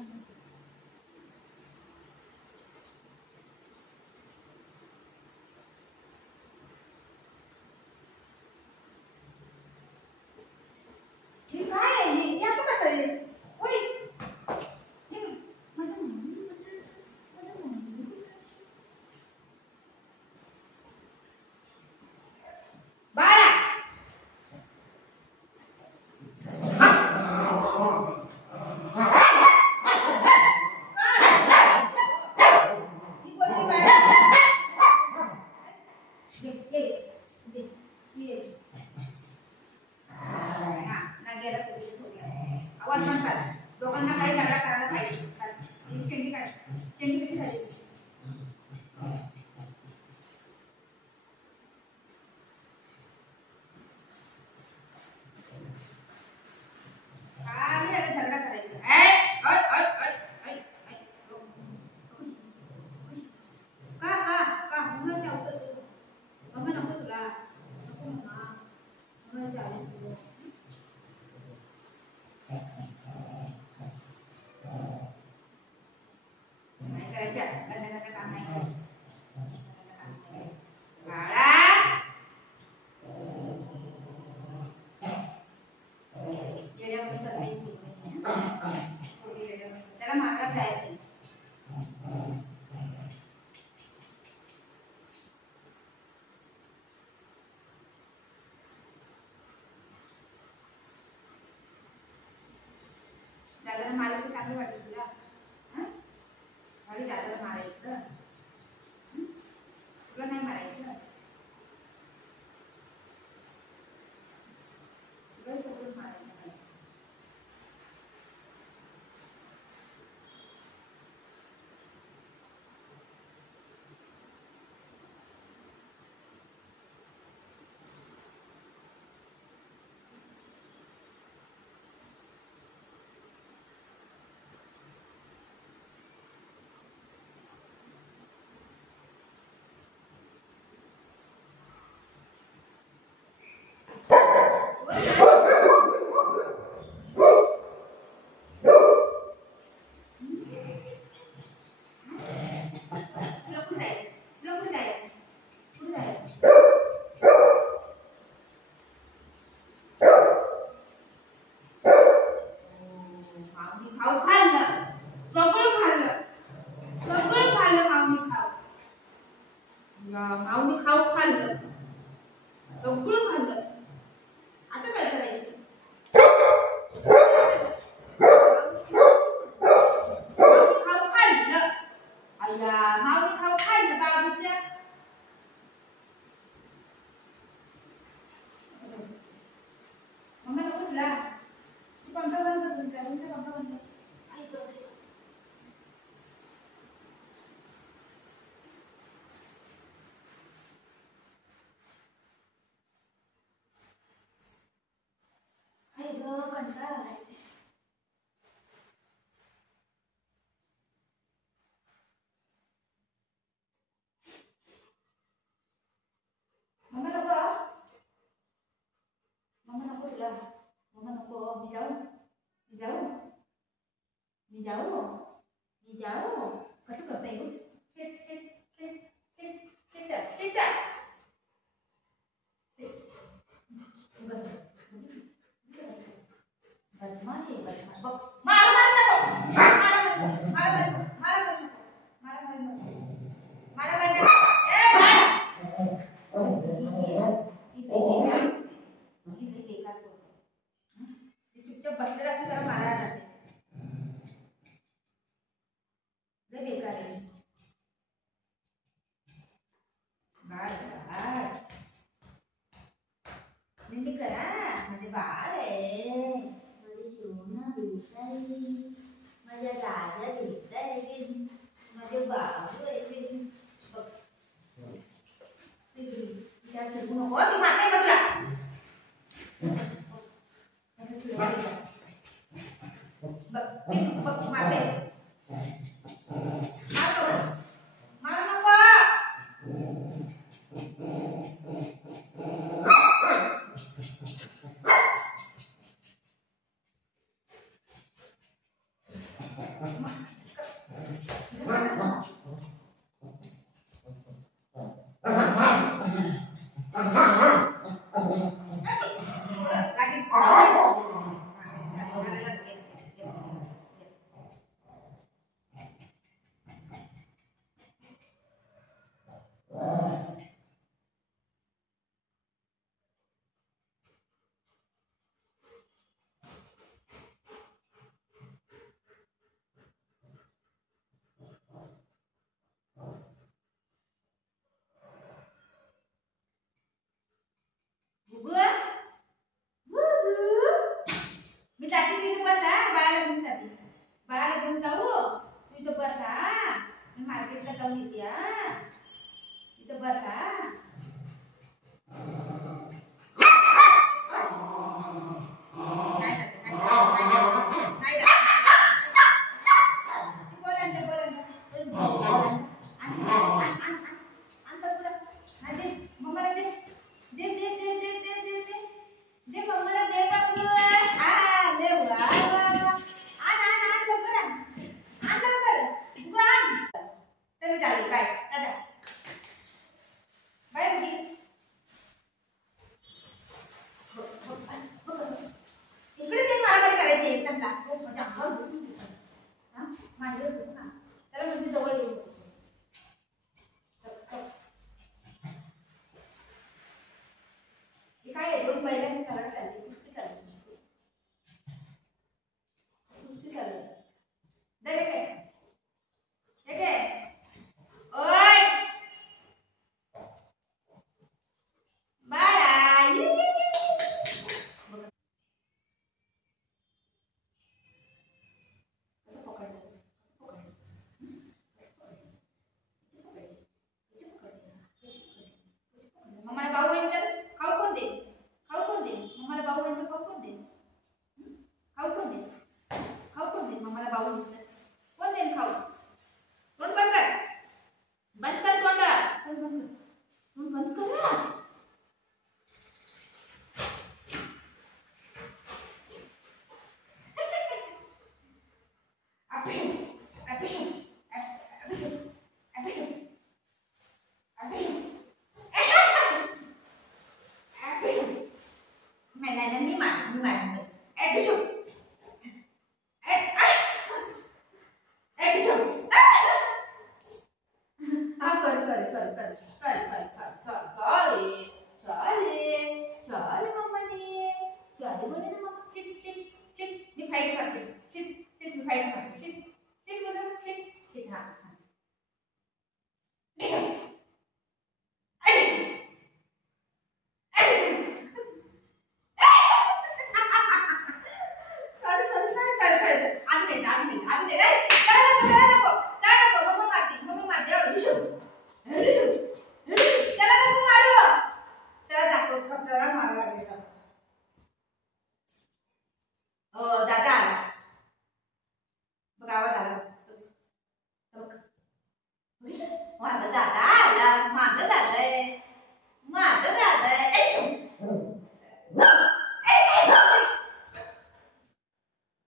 आवाज बंद कर. दोघांना काही झगडा करायला पाहिजे. शेंडी काढ. शेंडी कशी झाली? झगडा करायचा. का मुलं चावतं तू? मम्मा नको तुला. नको मम्मा. मुलं चालेल तुला. त्याला मागं जायचं. दादाला मारायचं चांगलं वाटतं तुला? दादाला मारायचं तुला नाही मारायचं. तुला मारायचं. माऊनी खाऊ खाल्लं. सगळं खाल्लं. आता काय करायचं? खाऊ खाल्लं. अय्या माऊनी खाऊ खाल्लं बाबूच्या. मम्मा नको तुला. तू पंखा बंद कर. तुमचा पंखा बंद कर. कंटाळा आलाय. मम्मा नको. मम्मा नको तुला. मम्मा नको. मी जाऊ. मी जाऊ. मी जाऊ. मी जाऊ. कसं करता येईल? बदमाश आहे बदमाश. बघ मार मार नको. मार नको. मार नको. मार नको. मार नको. मार नको. ए मार. इथे बेकार तो. ते चुपचाप बसलेला असं त्याला मारायला लागते. लय बेकार आहे. बाळ बाळ. निंदी करा. म्हणजे बाळ आहे. माझ्या राजा भेटलाय. माझे बाबू आहे. त्या चिकू नको. ती मारते बसला. बघ मारते. मार नको. मी जाते तिथे बसा बाळाला घेऊन जाते बाळाला घेऊन जाऊ तिथं बसा मी मार्केटला जाऊन येते तिथं बसा काय दोन बैलांची करायला चालली कुस्ती चालली कुस्ती चालली दे काय ओय बाळा मम्माला भाऊ बहीण तर खाऊ कोण दे मम्माला भाऊ बहीण तर खाऊ कोण दे मम्माला भाऊ बहीण तर कोण दे खाऊ तोंड बंद कर तोंड बंद कर मी मार sorry मम्माने sorry बोले ना मम्मा sit मी फाइट करते sit मी फाइट करते sit बोला sit हाँ दादा आला बघ आवाज आला माझा दादा आला माझा दादा